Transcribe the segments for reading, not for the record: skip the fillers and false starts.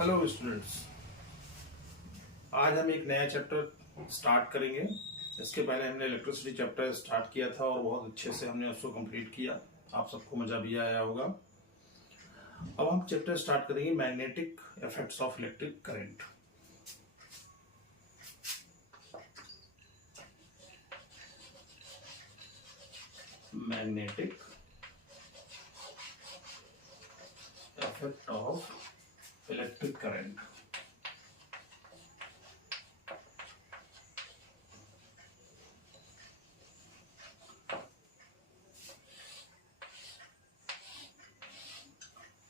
Hello students, आज हम एक नया चैप्टर स्टार्ट करेंगे। इसके पहले हमने इलेक्ट्रिसिटी चैप्टर स्टार्ट किया था और बहुत अच्छे से हमने उसको कंप्लीट किया। आप सबको मजा भी आया होगा। अब हम चैप्टर स्टार्ट करेंगे magnetic effects of electric current. Magnetic effect of electric current.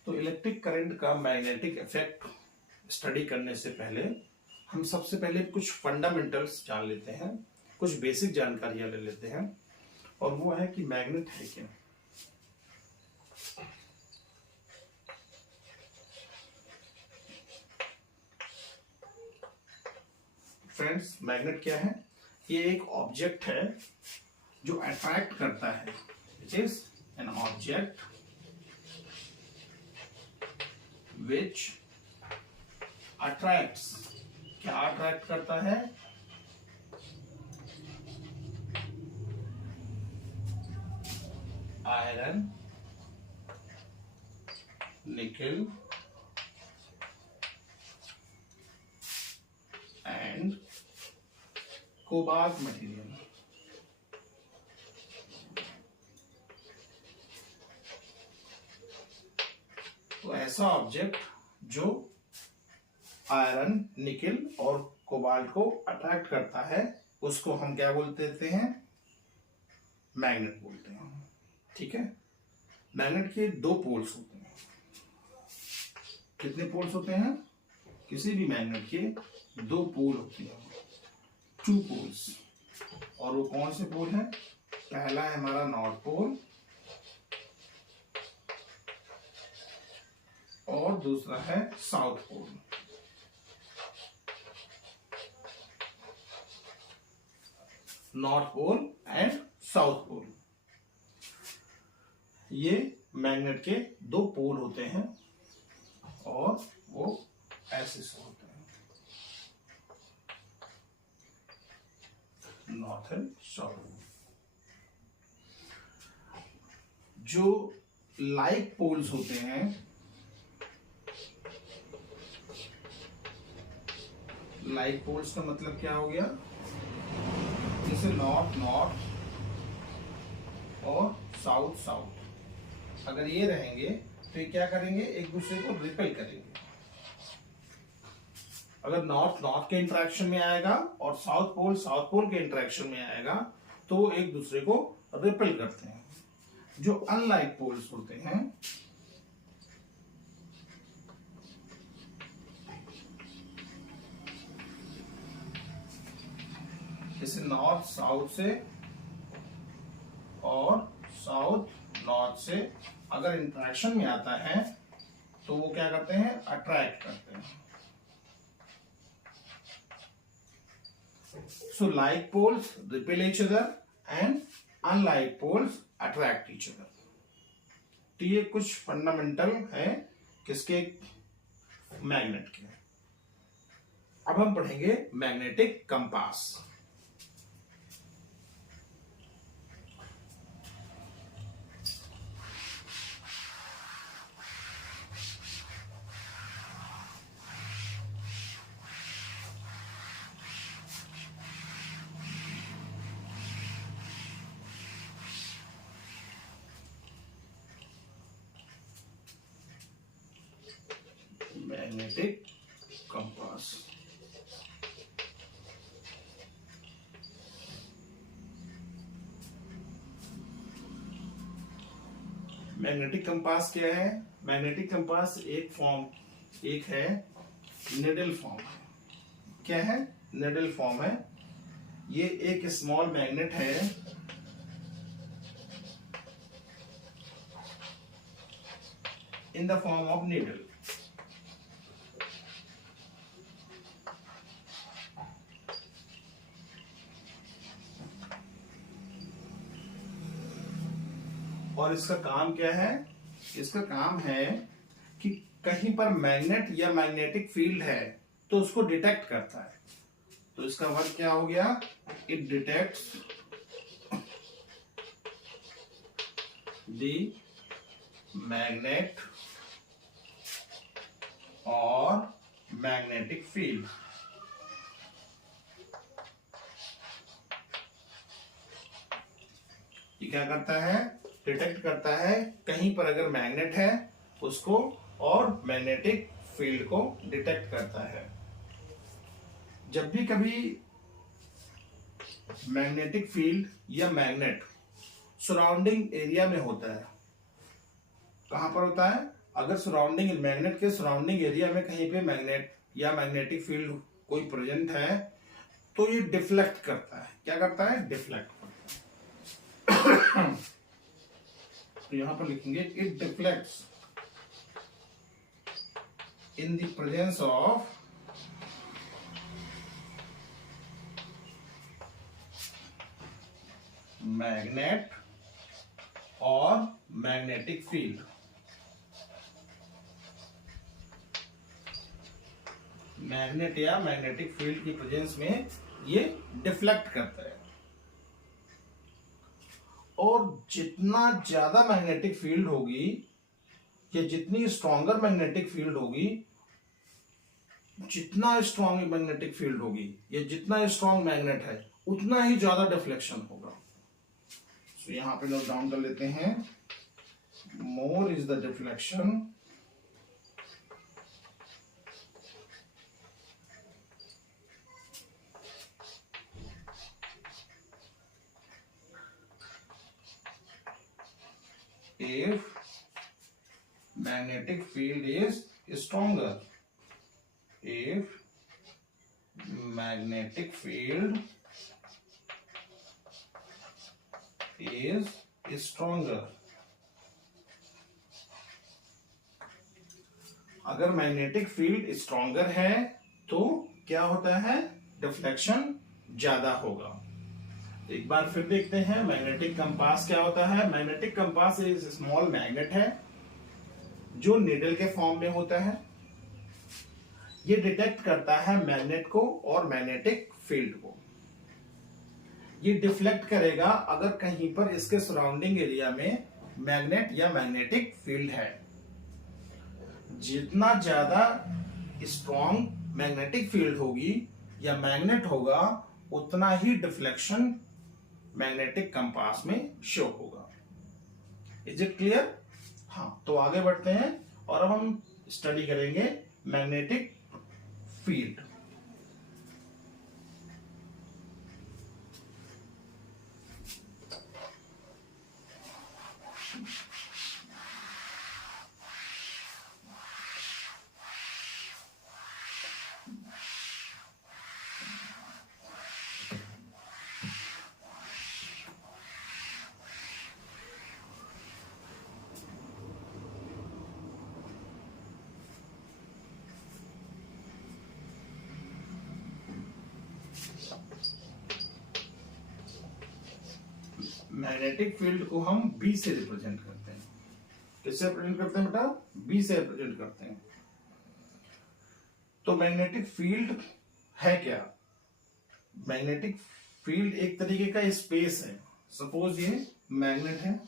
तो इलेक्ट्रिक करंट का मैग्नेटिक इफेक्ट स्टडी करने से पहले हम सबसे पहले कुछ फंडामेंटल्स जान लेते हैं, कुछ बेसिक जानकारियां ले लेते हैं। और वो है कि मैग्नेट है क्या। फ्रेंड्स, मैग्नेट क्या है? ये एक ऑब्जेक्ट है जो अट्रैक्ट करता है। It is an object which attracts। क्या अट्रैक्ट करता है? आयरन, निकल एंड कोबाल्ट मटेरियल। तो ऐसा ऑब्जेक्ट जो आयरन, निकल और कोबाल्ट को अट्रैक्ट करता है उसको हम क्या बोलते हैं? मैग्नेट बोलते हैं। ठीक है। मैग्नेट के दो पोल्स होते हैं। कितने पोल्स होते हैं? किसी भी मैग्नेट के दो पोल होते हैं, टू पोल्स। और वो कौन से पोल हैं? पहला है हमारा नॉर्थ पोल और दूसरा है south pole. North pole and south pole, ये मैग्नेट के दो पोल होते हैं और वो ऐसे से होते हैं, नॉर्थ एंड साउथ। जो लाइक पोल्स होते हैं, लाइक पोल्स का मतलब क्या हो गया? जैसे नॉर्थ नॉर्थ और साउथ साउथ, अगर ये रहेंगे तो ये क्या करेंगे? एक दूसरे को रिपेल करेंगे। अगर नॉर्थ नॉर्थ के इंटरेक्शन में आएगा और साउथ पोल के इंटरेक्शन में आएगा तो वो एक दूसरे को रिपेल करते हैं। जो अनलाइक पोल्स होते हैं, जैसे नॉर्थ साउथ से और साउथ नॉर्थ से अगर इंटरेक्शन में आता है तो वो क्या करते हैं? अट्रैक्ट करते हैं। So like poles repel each other and unlike poles attract each other. तो ये कुछ फंडामेंटल है किसके? मैग्नेट के। अब हम पढ़ेंगे magnetic compass. Magnetic compass. Magnetic compass क्या है? मैग्नेटिक कंपास एक है निडल फॉर्म। क्या है? निडल फॉर्म है। ये एक स्मॉल मैग्नेट है in the form of needle. और इसका काम क्या है? इसका काम है कि कहीं पर मैग्नेट या मैग्नेटिक फील्ड है तो उसको डिटेक्ट करता है। तो इसका वर्क क्या हो गया, इट डिटेक्ट्स द मैग्नेट और मैग्नेटिक फील्ड। ये क्या करता है, डिटेक्ट करता है कहीं पर अगर मैग्नेट है उसको, और मैग्नेटिक फील्ड को डिटेक्ट करता है। जब भी कभी मैग्नेटिक फील्ड या मैग्नेट सराउंडिंग एरिया में होता है, कहां पर होता है, अगर सराउंडिंग मैग्नेट के सराउंडिंग एरिया में कहीं पे मैग्नेट या मैग्नेटिक फील्ड कोई प्रेजेंट है तो ये डिफ्लेक्ट करता है। क्या करता है, डिफ्लेक्ट करता है। तो यहां पर लिखेंगे it deflects in the presence of magnet और मैग्नेटिक फील्ड। मैग्नेट या मैग्नेटिक फील्ड की प्रेजेंस में ये डिफ्लेक्ट करता है। और जितना ज्यादा मैग्नेटिक फील्ड होगी या जितनी स्ट्रॉन्गर मैग्नेटिक फील्ड होगी, जितना स्ट्रॉन्ग मैग्नेटिक फील्ड होगी या जितना स्ट्रॉन्ग मैग्नेट है उतना ही ज्यादा डिफ्लेक्शन होगा। तो यहां पे नोट डाउन कर लेते हैं, more is the deflection if magnetic field is stronger. If magnetic field is stronger, अगर मैग्नेटिक फील्ड स्ट्रॉन्गर है तो क्या होता है, डिफ्लेक्शन ज्यादा होगा। तो एक बार फिर देखते हैं मैग्नेटिक कंपास क्या होता है। मैग्नेटिक कंपास एक स्मॉल मैग्नेट है जो नीडल के फॉर्म में होता है। ये डिटेक्ट करता है मैग्नेट को और मैग्नेटिक फील्ड को। ये डिफ्लेक्ट करेगा अगर कहीं पर इसके सराउंडिंग एरिया में मैग्नेट या मैग्नेटिक फील्ड है। जितना ज्यादा स्ट्रॉन्ग मैग्नेटिक फील्ड होगी या मैग्नेट होगा उतना ही डिफ्लेक्शन मैग्नेटिक कंपास में शो होगा। Is it clear? हाँ, तो आगे बढ़ते हैं और अब हम स्टडी करेंगे मैग्नेटिक फील्ड। मैग्नेटिक फील्ड को हम बी से रिप्रेजेंट करते हैं। किससे रिप्रेजेंट करते हैं बेटा? बी से रिप्रेजेंट करते हैं। तो मैग्नेटिक फील्ड है क्या? मैग्नेटिक फील्ड एक तरीके का स्पेस है। सपोज ये मैग्नेट है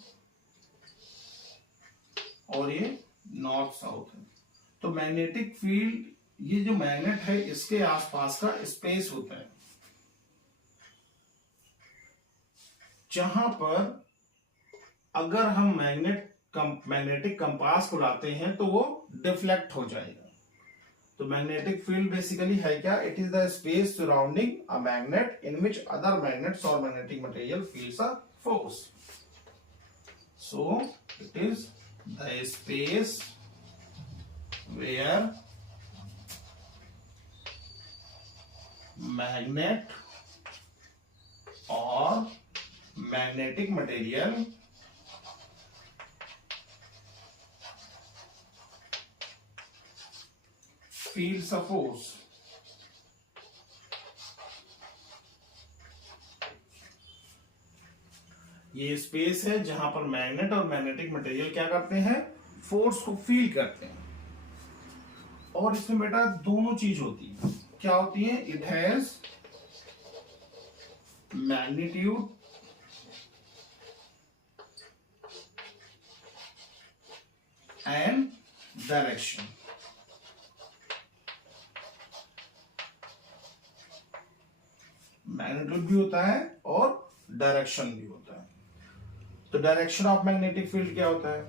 और ये नॉर्थ साउथ है। तो मैग्नेटिक फील्ड, ये जो मैग्नेट है इसके आसपास का स्पेस होता है जहां पर अगर हम मैग्नेटिक कंपास को लाते हैं तो वो डिफ्लेक्ट हो जाएगा। तो मैग्नेटिक फील्ड बेसिकली है क्या? It is the space surrounding a magnet in which other magnets और magnetic material feels a force. So it is the space where magnet और magnetic material feels a force। ये space है जहां पर magnet और magnetic material क्या करते हैं? फोर्स को फील करते हैं। और इसमें बेटा दोनों चीज होती है। क्या होती है? It has magnitude and direction. Magnitude भी होता है और डायरेक्शन भी होता है। तो डायरेक्शन ऑफ मैग्नेटिक फील्ड क्या होता है?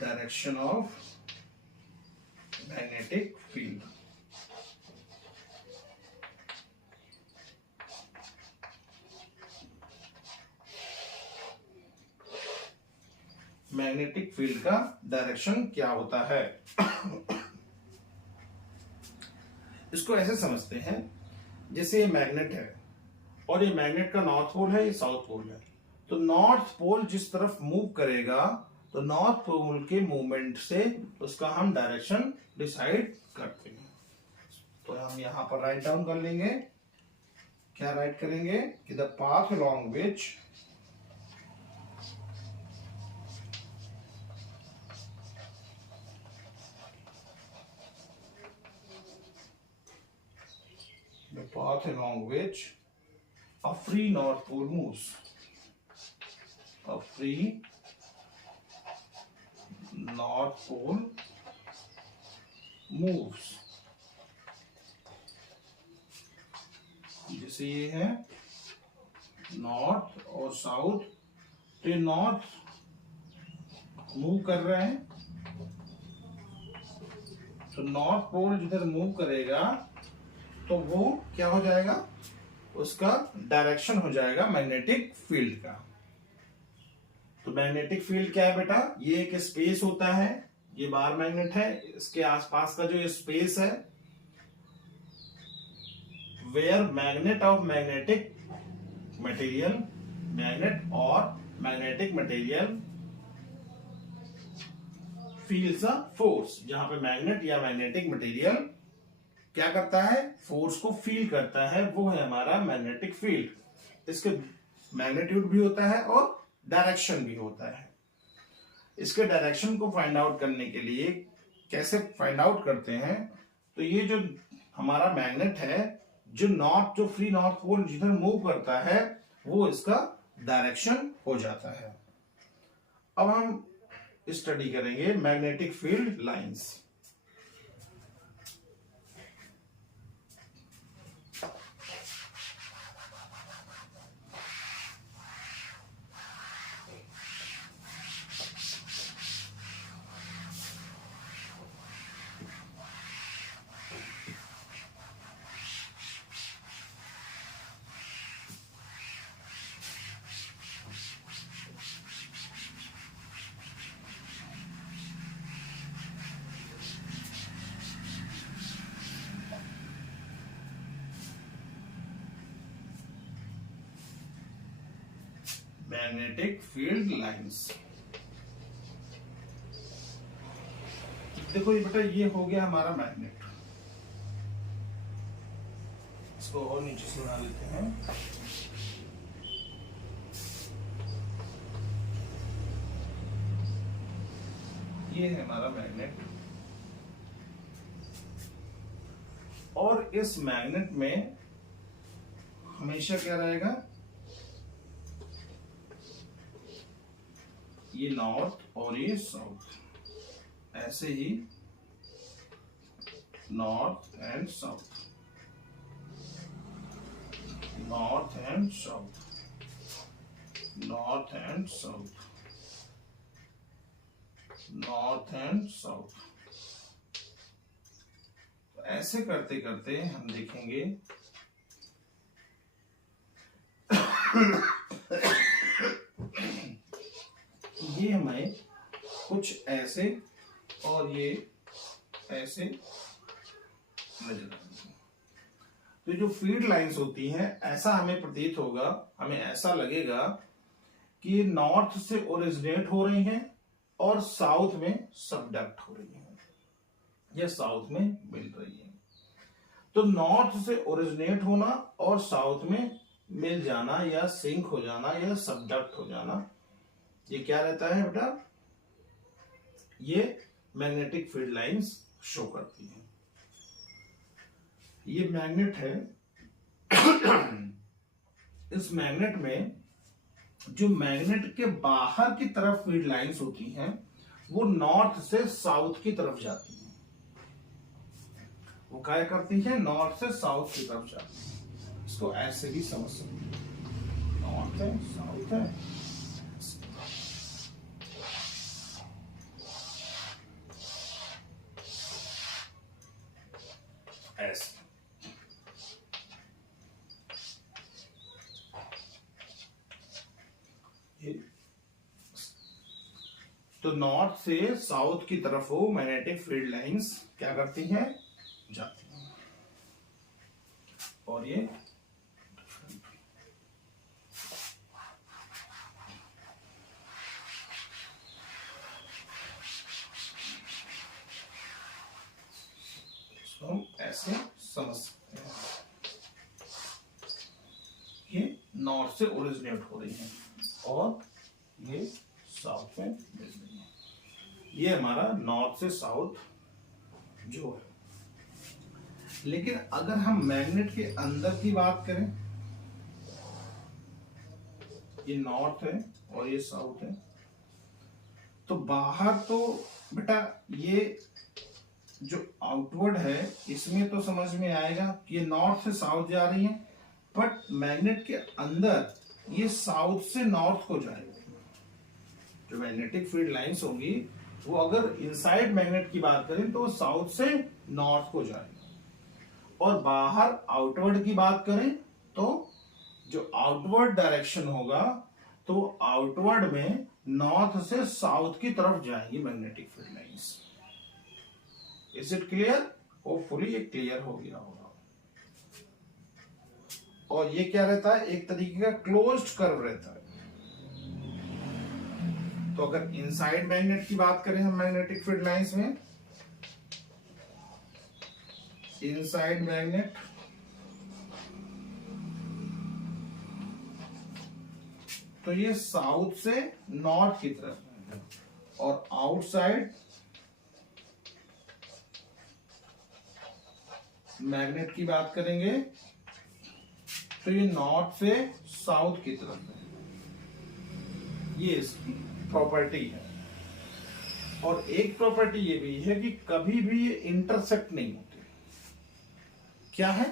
Direction of magnetic field. Magnetic field का डायरेक्शन क्या होता है? इसको ऐसे समझते हैं, जैसे ये मैग्नेट है और ये मैग्नेट का नॉर्थ पोल है, ये साउथ पोल है। तो नॉर्थ पोल जिस तरफ मूव करेगा तो नॉर्थ पोल के मूवमेंट से उसका हम डायरेक्शन डिसाइड करते हैं। तो हम यहां पर राइट डाउन कर लेंगे। क्या राइट करेंगे कि the path along which a free north pole moves. A free north pole moves. जैसे ये है नॉर्थ और साउथ, तो नॉर्थ मूव कर रहे हैं, तो नॉर्थ पोल जिधर मूव करेगा तो वो क्या हो जाएगा? उसका डायरेक्शन हो जाएगा मैग्नेटिक फील्ड का। तो मैग्नेटिक फील्ड क्या है बेटा? ये एक स्पेस होता है, ये बार मैग्नेट है, इसके आसपास का जो स्पेस है, where magnet of magnetic material, magnet और magnetic material feels a force. जहां पे मैग्नेट या मैग्नेटिक मटेरियल क्या करता है? फोर्स को फील करता है, वो है हमारा मैग्नेटिक फील्ड। इसके मैग्नीट्यूड भी होता है और डायरेक्शन भी होता है। इसके डायरेक्शन को फाइंड आउट करने के लिए कैसे फाइंड आउट करते हैं? तो ये जो हमारा मैग्नेट है, जो फ्री नॉर्थ पोल जिधर मूव करता है, वो इसका डायरेक्शन हो जाता है। अब हम स्टडी करेंगे magnetic field lines. Magnetic field lines. देखो ये बेटा, ये हो गया हमारा मैग्नेट। इसको और नीचे से बना लेते हैं। ये है हमारा मैग्नेट, और इस मैग्नेट में हमेशा क्या रहेगा? ये नॉर्थ और ये साउथ, ऐसे ही north and south, north and south, north and south, north and south. ऐसे करते करते हम देखेंगे ये हमें कुछ ऐसे और ये ऐसे नजर आएंगे। तो जो फील्ड लाइंस होती हैं, ऐसा हमें प्रतीत होगा, हमें ऐसा लगेगा कि नॉर्थ से ओरिजिनेट हो रही हैं और साउथ में सबडक्ट हो रही हैं, या साउथ में मिल रही है। तो नॉर्थ से ओरिजिनेट होना और साउथ में मिल जाना या सिंक हो जाना या सबडक्ट हो जाना, ये क्या रहता है बेटा, ये मैग्नेटिक फील्ड लाइंस शो करती हैं। ये मैग्नेट है। इस मैग्नेट में जो मैग्नेट के बाहर की तरफ फील्ड लाइंस होती हैं वो नॉर्थ से साउथ की तरफ जाती हैं। वो क्या करती है, नॉर्थ से साउथ की तरफ जाती है। इसको ऐसे भी समझ सकते हैं, नॉर्थ है साउथ है, ऐसे। तो नॉर्थ से साउथ की तरफ वो मैग्नेटिक फील्ड लाइंस क्या करती हैं, जाती हैं। और ये हम ऐसे समझ सकते हैं, ये नॉर्थ से ओरिजिनेट हो रही है और ये साउथ में मिल रही है। ये हमारा नॉर्थ से साउथ जो है। लेकिन अगर हम मैग्नेट के अंदर की बात करें, ये नॉर्थ है और ये साउथ है, तो बाहर तो बेटा ये जो आउटवर्ड है इसमें तो समझ में आएगा कि ये नॉर्थ से साउथ जा रही है, बट मैग्नेट के अंदर ये साउथ से नॉर्थ को जाएगी। जो मैग्नेटिक फील्ड लाइंस होगी वो अगर इनसाइड मैग्नेट की बात करें तो साउथ से नॉर्थ को जाएगी, और बाहर आउटवर्ड की बात करें तो जो आउटवर्ड डायरेक्शन होगा तो आउटवर्ड में नॉर्थ से साउथ की तरफ जाएंगी magnetic field lines. Is it clear? Hopefully ये क्लियर हो गया होगा। और ये क्या रहता है, एक तरीके का क्लोज्ड कर्व रहता है। तो अगर इनसाइड मैग्नेट की बात करें हम मैग्नेटिक फील्ड लाइंस में, इनसाइड मैग्नेट तो ये साउथ से नॉर्थ की तरफ है, और आउटसाइड मैग्नेट की बात करेंगे तो ये नॉर्थ से साउथ की तरफ है। ये इसकी प्रॉपर्टी है। और एक प्रॉपर्टी ये भी है कि कभी भी ये इंटरसेक्ट नहीं होते। क्या है,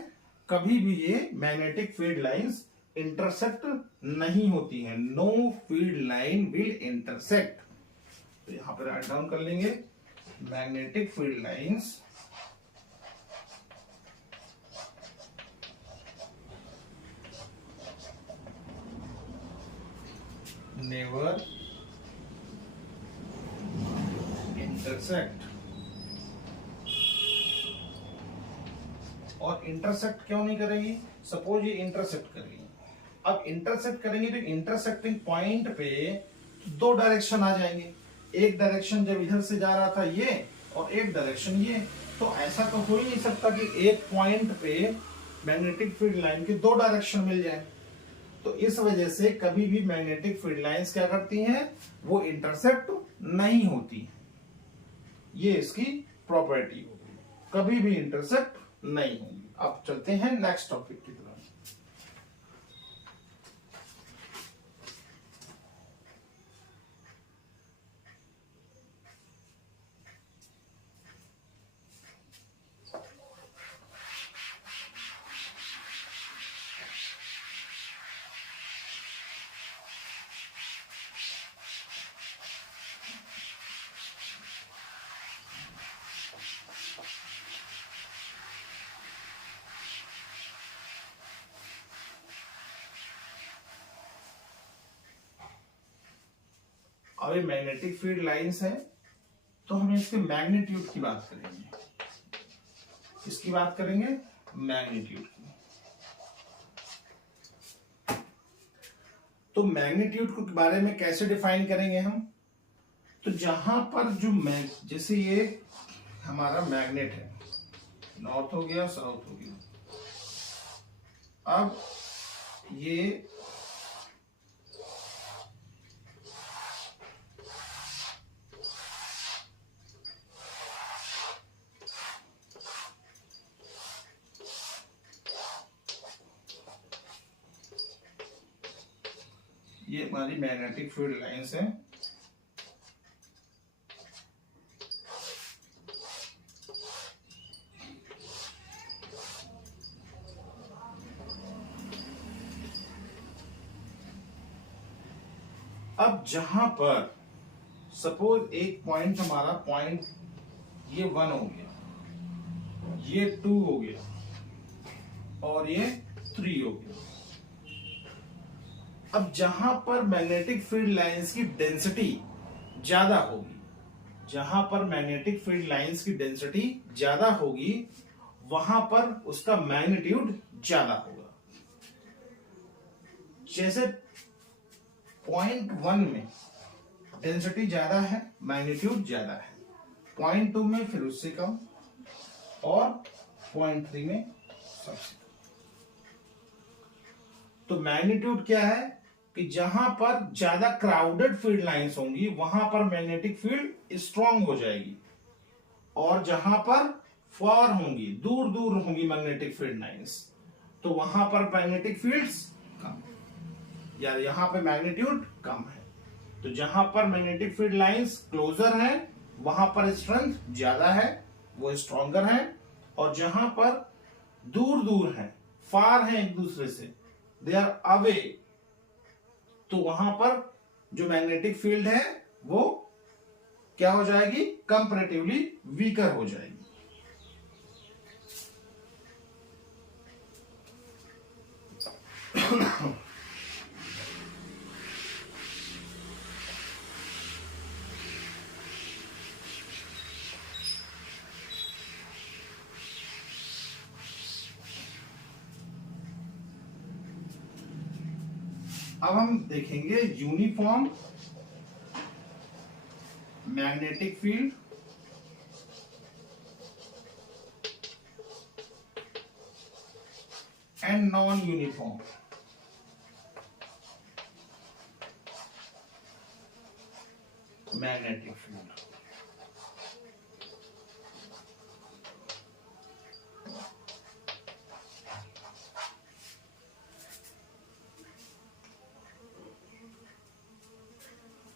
कभी भी ये मैग्नेटिक फील्ड लाइंस इंटरसेक्ट नहीं होती हैं। Know field line will intersect. तो यहां पर राइट डाउन कर लेंगे, magnetic field lines never intersect। और इंटरसेक्ट क्यों नहीं करेंगी? सपोज ये इंटरसेक्ट करेंगी, अब इंटरसेक्ट करेंगे तो इंटरसेक्टिंग पॉइंट पे दो डायरेक्शन आ जाएंगे। एक डायरेक्शन जब इधर से जा रहा था ये, और एक डायरेक्शन ये, तो ऐसा तो हो ही नहीं सकता कि एक पॉइंट पे मैग्नेटिक फील्ड लाइन के दो डायरेक्शन मिल जाए। तो इस वजह से कभी भी मैग्नेटिक फील्ड लाइंस क्या करती हैं, वो इंटरसेक्ट नहीं होती। ये इसकी प्रॉपर्टी होगी, कभी भी इंटरसेक्ट नहीं होगी। अब चलते हैं नेक्स्ट टॉपिक की तरफ। अब ये मैग्नेटिक फील्ड लाइंस है तो हम इसके मैग्नीट्यूड की बात करेंगे। इसकी बात करेंगे मैग्नीट्यूड की। तो मैग्नीट्यूड के बारे में कैसे डिफाइन करेंगे हम? तो जहां पर जो जैसे ये हमारा मैग्नेट है, नॉर्थ हो गया साउथ हो गया, अब ये ये हमारी मैग्नेटिक फील्ड लाइंस है। अब जहां पर सपोज एक पॉइंट हमारा पॉइंट ये 1 हो गया, ये 2 हो गया और ये 3 हो गया। अब जहां पर मैग्नेटिक फील्ड लाइंस की डेंसिटी ज्यादा होगी, जहां पर मैग्नेटिक फील्ड लाइंस की डेंसिटी ज्यादा होगी वहां पर उसका मैग्नीट्यूड ज्यादा होगा। जैसे पॉइंट 1 में डेंसिटी ज्यादा है, मैग्नीट्यूड ज्यादा है, पॉइंट 2 में फिर उससे कम और पॉइंट 3 में सबसे कम। तो मैग्नीट्यूड क्या है कि जहां पर ज्यादा क्राउडेड फील्ड लाइंस होंगी वहां पर मैग्नेटिक फील्ड स्ट्रांग हो जाएगी, और जहां पर फार होंगी, दूर दूर होंगी मैग्नेटिक फील्ड लाइंस, तो वहां पर मैग्नेटिक फील्ड्स कम, या यहां पे मैग्नीट्यूड कम है। तो जहां पर मैग्नेटिक फील्ड लाइंस क्लोजर है वहां पर स्ट्रेंथ ज्यादा है, वो स्ट्रॉन्गर है, और जहां पर दूर दूर है, फार है एक दूसरे से, दे आर अवे, तो वहां पर जो मैग्नेटिक फील्ड है वो क्या हो जाएगी, कंपैरेटिवली वीकर हो जाएगी। अब हम देखेंगे uniform magnetic field and non uniform magnetic field.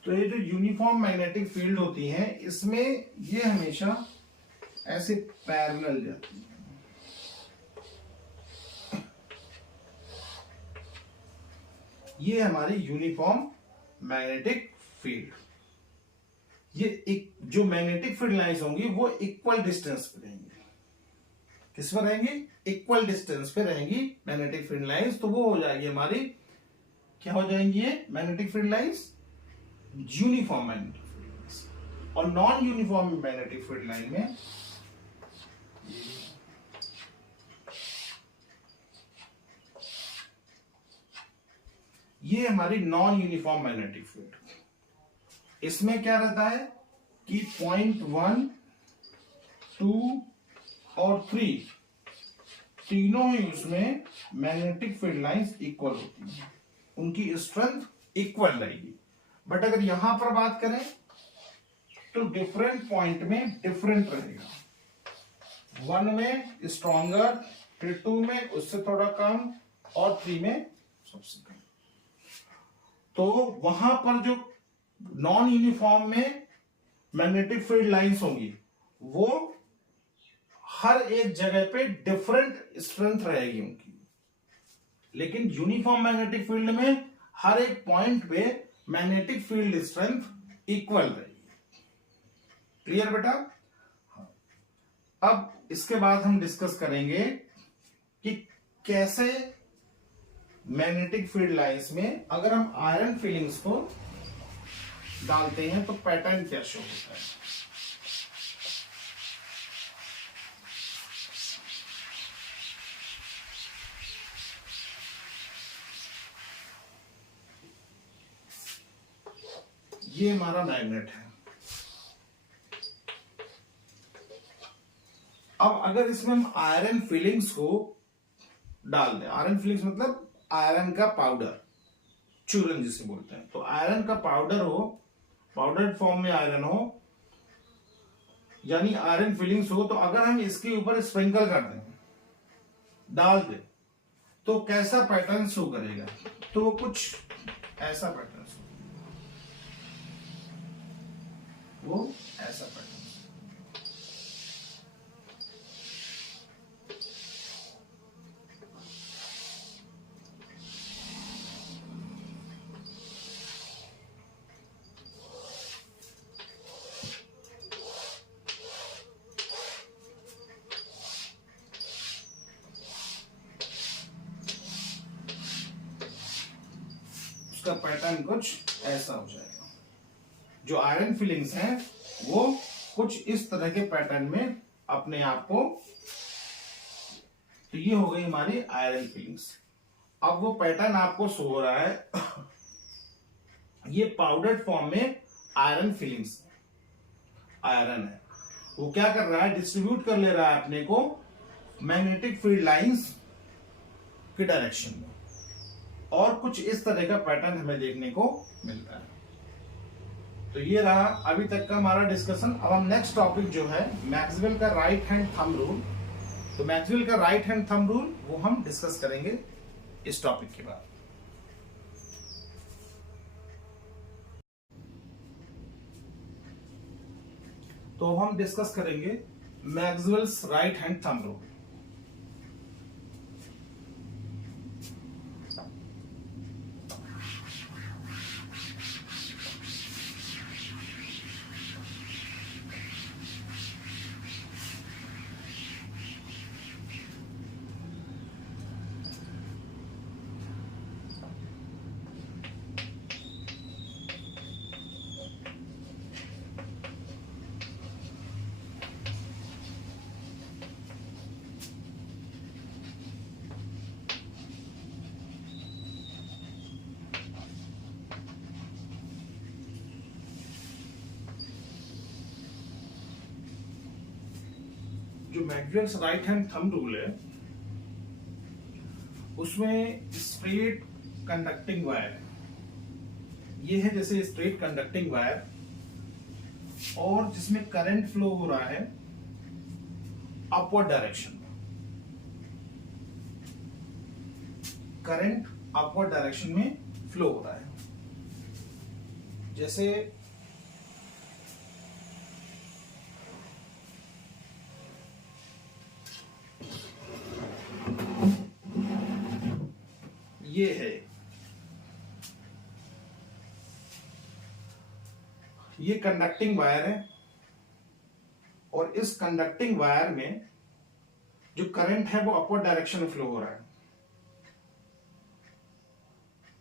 तो ये जो यूनिफॉर्म मैग्नेटिक फील्ड होती है इसमें ये हमेशा ऐसे पैरेलल जाती है, ये हमारी यूनिफॉर्म मैग्नेटिक फील्ड। ये एक जो मैग्नेटिक फील्ड लाइंस होंगी वो इक्वल डिस्टेंस पे रहेंगी। किस पर रहेंगी, इक्वल डिस्टेंस पे रहेंगी मैग्नेटिक फील्ड लाइंस, तो वो हो जाएगी हमारी, क्या हो जाएंगी ये magnetic field lines, uniform magnetic field lines. और non uniform magnetic field line में ये हमारी नॉन यूनिफॉर्म मैग्नेटिक फील्ड। इसमें क्या रहता है कि पॉइंट 1, 2 और 3 तीनों ही उसमें मैग्नेटिक फील्ड लाइंस इक्वल होती हैं, उनकी स्ट्रेंथ इक्वल रहेगी। बट अगर यहां पर बात करें तो डिफरेंट पॉइंट में डिफरेंट रहेगा। 1 में स्ट्रॉन्गर, फिर 2 में उससे थोड़ा कम, और 3 में सबसे कम। तो वहां पर जो नॉन यूनिफॉर्म में मैग्नेटिक फील्ड लाइंस होंगी वो हर एक जगह पे डिफरेंट स्ट्रेंथ रहेगी उनकी, लेकिन यूनिफॉर्म मैग्नेटिक फील्ड में हर एक पॉइंट पे मैग्नेटिक फील्ड स्ट्रेंथ इक्वल रहेगी। क्लियर बेटा? अब इसके बाद हम डिस्कस करेंगे कि कैसे मैग्नेटिक फील्ड लाइंस में अगर हम आयरन फिलिंग्स को डालते हैं तो पैटर्न क्या शो होता है। ये हमारा मैग्नेट है। अब अगर इसमें हम आयरन फिलिंग्स को डाल दें, आयरन फिलिंग्स मतलब आयरन का पाउडर, चूरन जिसे बोलते हैं, तो आयरन का पाउडर हो, पाउडर फॉर्म में आयरन हो, यानी आयरन फिलिंग्स हो, तो अगर हम इसके ऊपर स्प्रिंकल कर दें, डाल दें, तो कैसा पैटर्न शो करेगा, तो वो कुछ ऐसा पैटर्न, वो ऐसा पैटर्न। उसका पैटर्न कुछ ऐसा हो जाएगा। जो आयरन फिलिंग्स हैं वो कुछ इस तरह के पैटर्न में अपने आप को, तो ये हो गई हमारी आयरन फिलिंग्स। अब वो पैटर्न आपको शो हो रहा है ये पाउडर्ड फॉर्म में आयरन फिलिंग्स, आयरन है वो क्या कर रहा है, डिस्ट्रीब्यूट कर ले रहा है अपने को मैग्नेटिक फील्ड लाइंस के डायरेक्शन में, और कुछ इस तरह का पैटर्न हमें देखने को मिलता है। तो ये रहा अभी तक का हमारा डिस्कशन। अब हम नेक्स्ट टॉपिक जो है मैक्सवेल का राइट हैंड थंब रूल, तो मैक्सवेल का राइट हैंड थंब रूल वो हम डिस्कस करेंगे इस टॉपिक के बाद। तो हम डिस्कस करेंगे Maxwell's right hand thumb rule. जो Maxwell's right hand thumb rule है उसमें स्ट्रेट कंडक्टिंग वायर, ये है जैसे स्ट्रेट कंडक्टिंग वायर, और जिसमें करंट फ्लो हो रहा है अपवर्ड डायरेक्शन में, करंट अपवर्ड डायरेक्शन में फ्लो हो रहा है। जैसे ये है, ये कंडक्टिंग वायर है, और इस कंडक्टिंग वायर में जो करंट है वो अपवर्ड डायरेक्शन में फ्लो हो रहा है।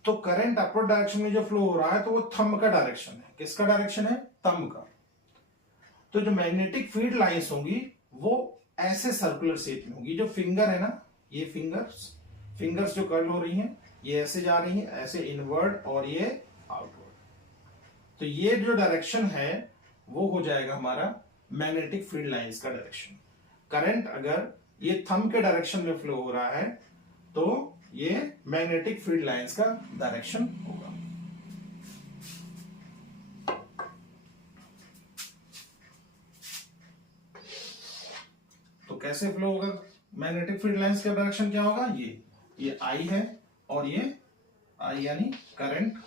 तो करंट अपवर्ड डायरेक्शन में जो फ्लो हो रहा है तो वो थंब का डायरेक्शन है। किसका डायरेक्शन है? थंब का। तो जो मैग्नेटिक फील्ड लाइंस होंगी वो ऐसे सर्कुलर शेप में होगी। जो फिंगर है ना, ये फिंगर्स जो कर्ल हो रही हैं ये ऐसे जा रही हैं, ऐसे इनवर्ड और ये आउटवर्ड। तो ये जो डायरेक्शन है वो हो जाएगा हमारा मैग्नेटिक फील्ड लाइंस का डायरेक्शन। करंट अगर ये थंब के डायरेक्शन में फ्लो हो रहा है तो ये मैग्नेटिक फील्ड लाइंस का डायरेक्शन होगा। तो कैसे फ्लो होगा मैग्नेटिक फील्ड लाइंस का डायरेक्शन? क्या होगा? ये आई है और ये आई यानी करंट,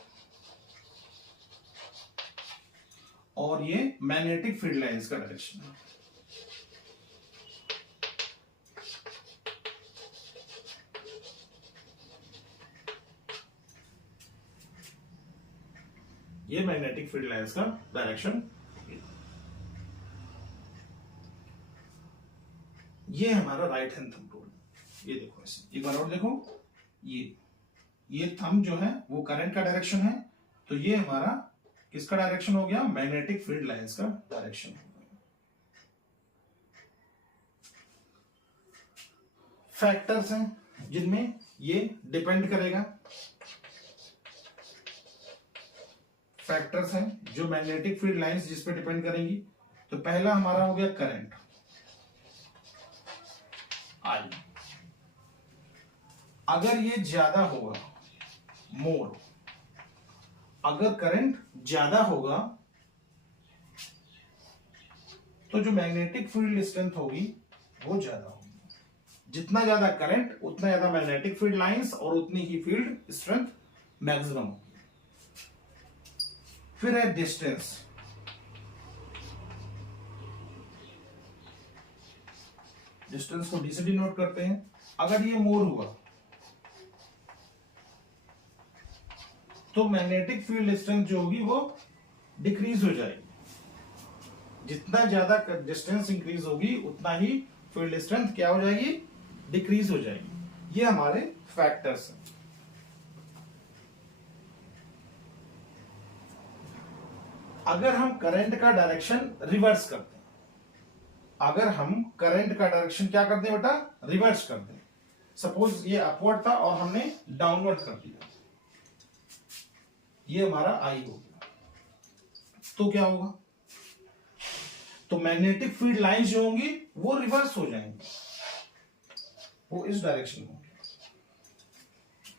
और ये मैग्नेटिक फील्ड लाइंस का डायरेक्शन है। ये मैग्नेटिक फील्ड लाइंस का डायरेक्शन। ये हमारा राइट हैंड थंब रूल। ये देखो ऐसे एक बार और देखो, ये थंब जो है वो करंट का डायरेक्शन है, तो ये हमारा किसका डायरेक्शन हो गया? मैग्नेटिक फील्ड लाइंस का डायरेक्शन हो गया। फैक्टर्स हैं जिनमें ये डिपेंड करेगा, फैक्टर्स हैं जो मैग्नेटिक फील्ड लाइंस जिस पे डिपेंड करेंगी। तो पहला हमारा हो गया करंट, आई। अगर ये ज्यादा होगा, मोर, अगर करंट ज्यादा होगा तो जो मैग्नेटिक फील्ड स्ट्रेंथ होगी वो ज्यादा होगी। जितना ज्यादा करंट उतना ज्यादा मैग्नेटिक फील्ड लाइंस और उतनी ही फील्ड स्ट्रेंथ मैक्सिमम होगी। फिर है डिस्टेंस, डिस्टेंस को डी से डिनोट करते हैं। अगर ये मोर हुआ तो मैग्नेटिक फील्ड डिस्टेंस जो होगी वो डिक्रीज हो जाएगी। जितना ज्यादा डिस्टेंस इंक्रीज होगी उतना ही फील्ड स्ट्रेंथ क्या हो जाएगी, डिक्रीज हो जाएगी। ये हमारे फैक्टर्स हैं। अगर हम करंट का डायरेक्शन रिवर्स करते हैं, अगर हम करंट का डायरेक्शन क्या करते हैं बेटा, रिवर्स करते हैं। सपोज ये अपवर्ड था और हमने डाउनवर्ड कर दिया, ये हमारा आई हो गया, तो क्या होगा, तो मैग्नेटिक फील्ड लाइंस जो होंगी वो रिवर्स हो जाएंगी, वो इस डायरेक्शन में होंगी,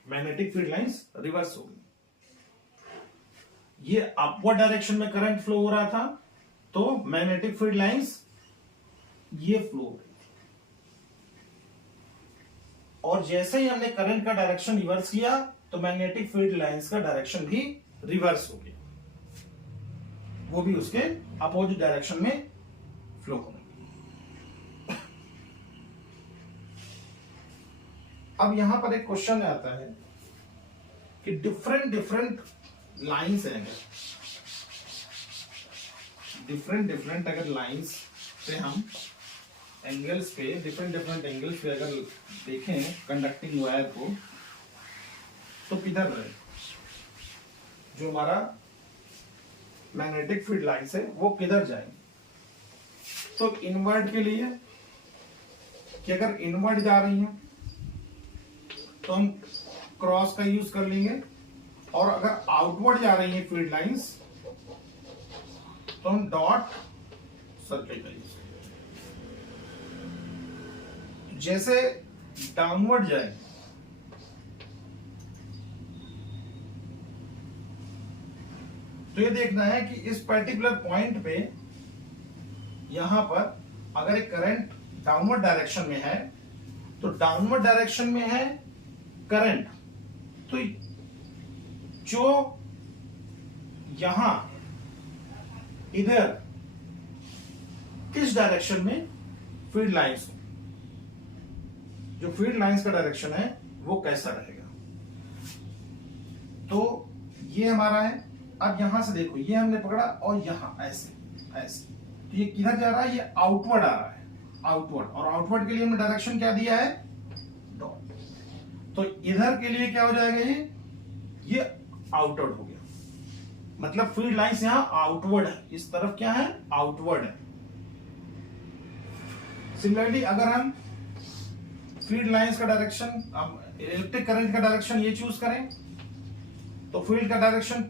मैग्नेटिक फील्ड लाइंस रिवर्स होगी। ये अपवर्ड डायरेक्शन में करंट फ्लो हो रहा था तो मैग्नेटिक फील्ड लाइंस ये फ्लो हो रही, और जैसे ही हमने करंट का डायरेक्शन रिवर्स किया तो मैग्नेटिक फील्ड लाइंस का डायरेक्शन भी रिवर्स हो गया, वो भी उसके अपोजिट डायरेक्शन में फ्लो करेंगे। अब यहां पर एक क्वेश्चन आता है कि डिफरेंट लाइंस हैं, डिफरेंट अगर लाइंस पे हम एंगल्स पे डिफरेंट एंगल्स पे अगर देखें कंडक्टिंग वायर को, तो किधर रहे जो हमारा मैग्नेटिक फील्ड लाइंस है वो किधर जाएंगे। तो इनवर्ड के लिए कि अगर इनवर्ड जा रही हैं तो हम क्रॉस का यूज कर लेंगे, और अगर आउटवर्ड जा रही है फील्ड लाइंस तो हम डॉट सर्कल का यूज करेंगे। जैसे डाउनवर्ड जाए तो ये देखना है कि इस पर्टिकुलर पॉइंट पे यहां पर अगर एक करंट डाउनवर्ड डायरेक्शन में है तो डाउनवर्ड डायरेक्शन में है करंट, तो जो यहां इधर किस डायरेक्शन में फील्ड लाइंस, जो फील्ड लाइंस का डायरेक्शन है वो कैसा रहेगा। तो ये हमारा है। अब यहां से देखो, ये हमने पकड़ा और यहां ऐसे ऐसे, तो ये किधर जा रहा है, ये आउटवर्ड आ रहा है, आउटवर्ड, और आउटवर्ड के लिए हमने डायरेक्शन क्या दिया है, डॉट। तो इधर के लिए क्या हो जाएगा, ये आउटवर्ड हो गया, मतलब फील्ड लाइंस यहां आउटवर्ड है, इस तरफ क्या है, आउटवर्ड है। सिमिलरली अगर हम फील्ड लाइंस का डायरेक्शन, इलेक्ट्रिक करंट का डायरेक्शन ये चूज करें, तो फील्ड का डायरेक्शन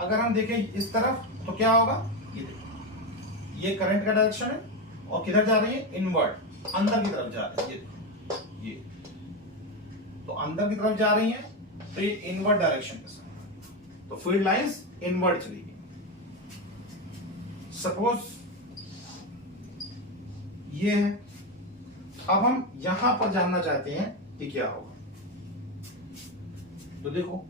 अगर हम देखें इस तरफ तो क्या होगा, ये करंट का डायरेक्शन है और किधर जा रही है, इनवर्ड, अंदर की तरफ जा रही है, ये तो अंदर की तरफ जा रही है, तो ये इनवर्ड डायरेक्शन के साथ, तो फील्ड लाइंस इनवर्ड चलेगी। सपोज ये है, अब हम यहां पर जानना चाहते हैं कि क्या होगा। तो देखो,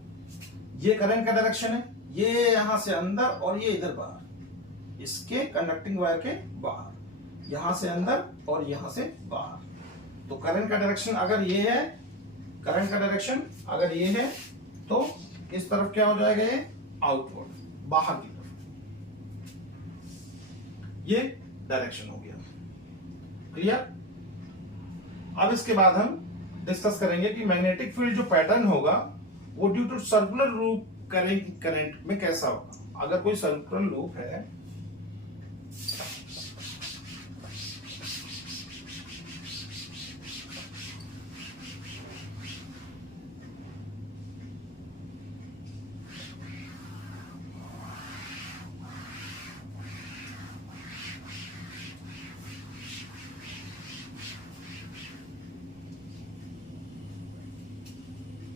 ये करंट का डायरेक्शन है, ये यहां से अंदर और ये इधर बाहर, इसके कंडक्टिंग वायर के बाहर, यहां से अंदर और यहां से बाहर। तो करंट का डायरेक्शन अगर ये है, करंट का डायरेक्शन अगर ये है तो इस तरफ क्या हो जाएगा, ये आउटवर्ड, बाहर की तरफ, ये डायरेक्शन हो गया। क्लियर। अब इसके बाद हम डिस्कस करेंगे कि मैग्नेटिक फील्ड जो पैटर्न होगा वो due to circular loop current में कैसा होगा। अगर कोई सर्कुलर लूप है,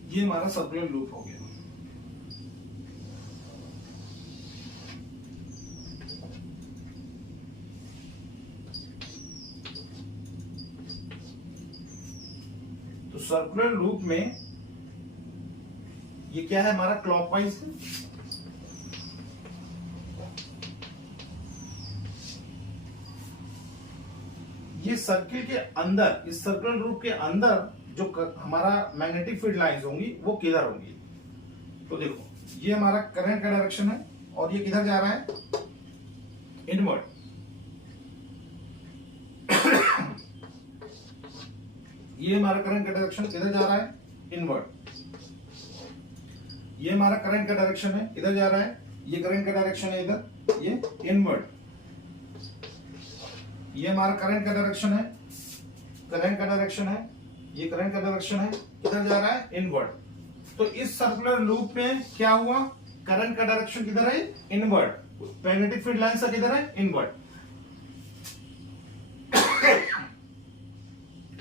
ये हमारा सर्कुलर लूप हो गया। तो सर्कुलर लूप में ये क्या है, हमारा क्लॉकवाइज है, इस सर्किल के अंदर, इस सर्कुलर लूप के अंदर जो हमारा मैग्नेटिक फील्ड लाइंस होंगी वो किधर होंगी। तो देखो ये हमारा करंट का डायरेक्शन है और ये किधर जा रहा है, इनवर्ड। ये हमारा करंट का डायरेक्शन किधर जा रहा है, इनवर्ड। ये हमारा करंट का डायरेक्शन है, इधर जा रहा है। ये करंट का डायरेक्शन है इधर, ये इनवर्ड। ये हमारा करंट का डायरेक्शन है, करंट का डायरेक्शन है, ये करंट का डायरेक्शन है, किधर जा रहा है, इनवर्ड। तो इस सर्कुलर लूप में क्या हुआ, करंट का डायरेक्शन किधर है, इनवर्ड। मैग्नेटिक फील्ड लाइन किधर है, इनवर्ड।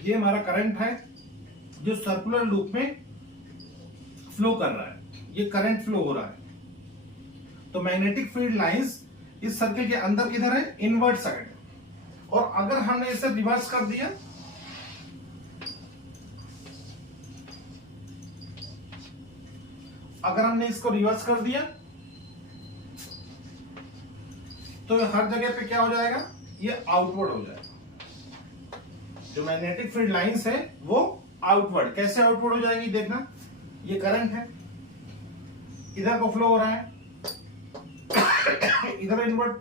ये हमारा करंट है जो सर्कुलर लूप में फ्लो कर रहा है, ये करंट फ्लो हो रहा है। तो मैग्नेटिक फील्ड लाइंस इस सर्किल के अंदर किधर है, इनवर्ड साइड। और अगर हमने इसे रिवर्स कर दिया, अगर हमने इसको रिवर्स कर दिया तो हर जगह पे क्या हो जाएगा, ये आउटवर्ड हो जाएगा। जो मैग्नेटिक फील्ड लाइंस है वो आउटवर्ड, कैसे आउटवर्ड हो जाएगी देखना। ये करंट है, इधर को फ्लो हो रहा है, इधर इनवर्ड,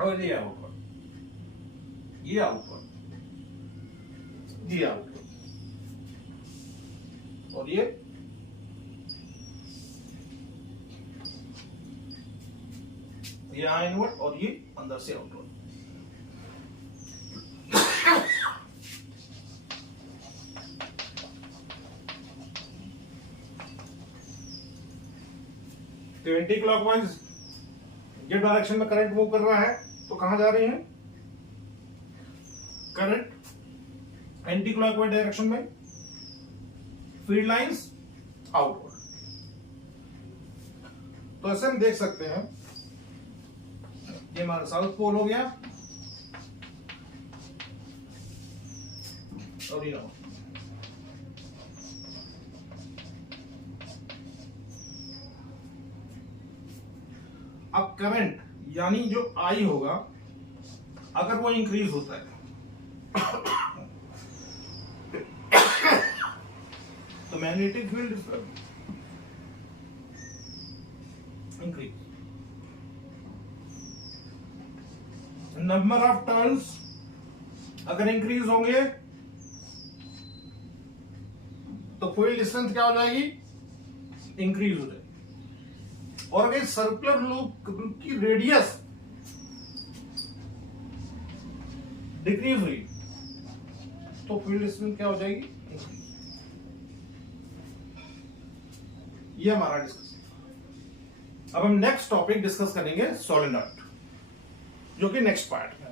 और ये आउटवर्ड, ये आउटवर्ड, ये आउटवर्ड, और ये यहां इनवर्ड, और ये अंदर से आउटवर्ड। तो एंटी क्लॉकवाइज ये डायरेक्शन में करंट मूव कर रहा है, तो कहां जा रही है करंट, एंटी क्लॉकवाइज डायरेक्शन में, फील्ड लाइंस आउटवर्ड। तो ऐसे हम देख सकते हैं, ये हमारा साउथ पोल हो गया और ये नॉर्थ। अब करंट यानी जो आई होगा, अगर वो इंक्रीज होता है तो magnetic field increase, number of turns अगर इंक्रीज होंगे तो फील्ड स्ट्रेंथ क्या हो जाएगी, इंक्रीज हो जाएगी। और अगर सर्कुलर लूप की रेडियस डिक्रीज हुई तो फील्ड स्ट्रेंथ क्या हो जाएगी, इंक्रीज। ये हमारा डिस्कस। अब हम नेक्स्ट टॉपिक डिस्कस करेंगे सोलेनॉइड, जो कि नेक्स्ट पार्ट में।